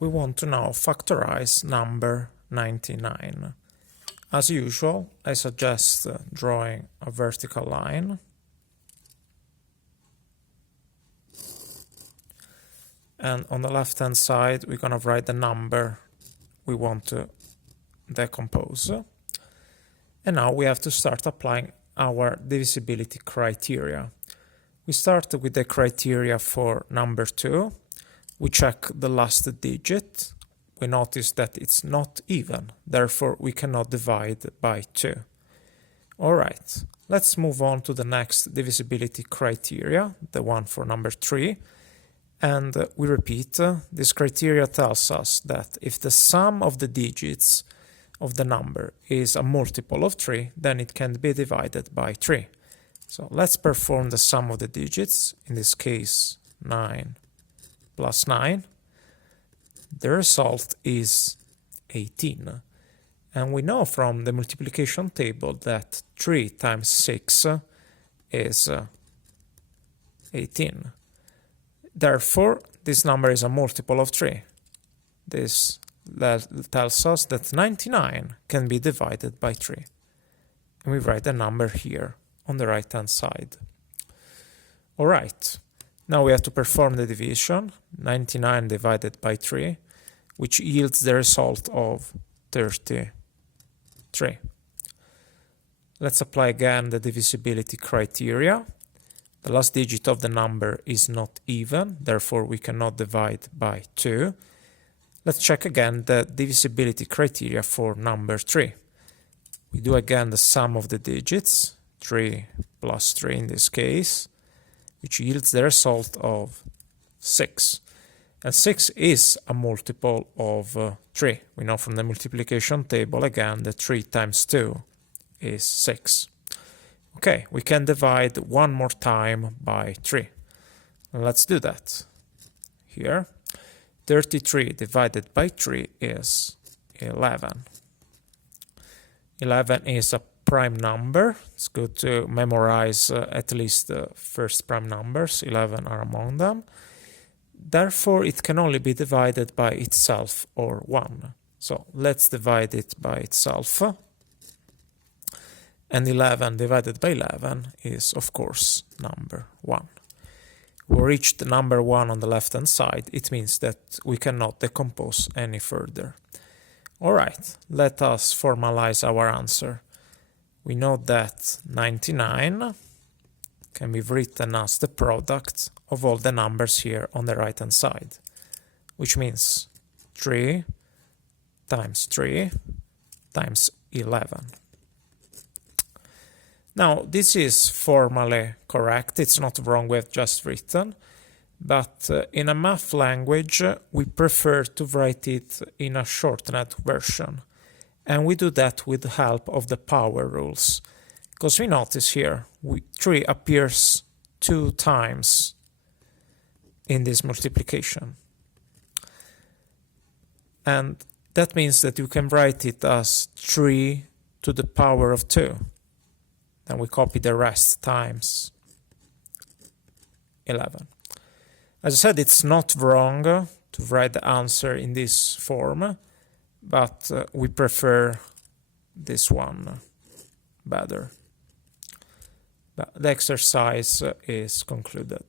we want to now factorize number 99. As usual, I suggest drawing a vertical line. And on the left-hand side, we're going to write the number we want to decompose. And now we have to start applying our divisibility criteria. We start with the criteria for number 2. We check the last digit. We notice that it's not even, therefore we cannot divide by 2. Alright, let's move on to the next divisibility criteria, the one for number 3. And we repeat, this criteria tells us that if the sum of the digits of the number is a multiple of 3, then it can be divided by 3. So let's perform the sum of the digits, in this case 9 plus 9. The result is 18. And we know from the multiplication table that 3 times 6 is 18. Therefore, this number is a multiple of 3. This tells us that 99 can be divided by 3. And we write the number here on the right-hand side. Alright, now we have to perform the division. 99 divided by 3, which yields the result of 33. Let's apply again the divisibility criteria. The last digit of the number is not even, therefore we cannot divide by 2. Let's check again the divisibility criteria for number 3. We do again the sum of the digits, 3 plus 3 in this case, which yields the result of 6. And 6 is a multiple of 3. We know from the multiplication table again that 3 times 2 is 6. Okay, we can divide one more time by 3. Let's do that. Here, 33 divided by 3 is 11. 11 is a prime number. It's good to memorize at least the first prime numbers. 11 are among them. Therefore, it can only be divided by itself or 1. So let's divide it by itself. And 11 divided by 11 is, of course, number 1. We reached number 1 on the left-hand side. It means that we cannot decompose any further. Alright, let us formalize our answer. We know that 99 can be written as the product of all the numbers here on the right-hand side, which means 3 times 3 times 11. Now, this is formally correct. It's not wrong, we have just written. But in a math language, we prefer to write it in a shortened version. And we do that with the help of the power rules. Because we notice here, 3 appears 2 times in this multiplication. And that means that you can write it as 3 to the power of 2. Then we copy the rest times 11. As I said, it's not wrong to write the answer in this form, but we prefer this one better. The exercise is concluded.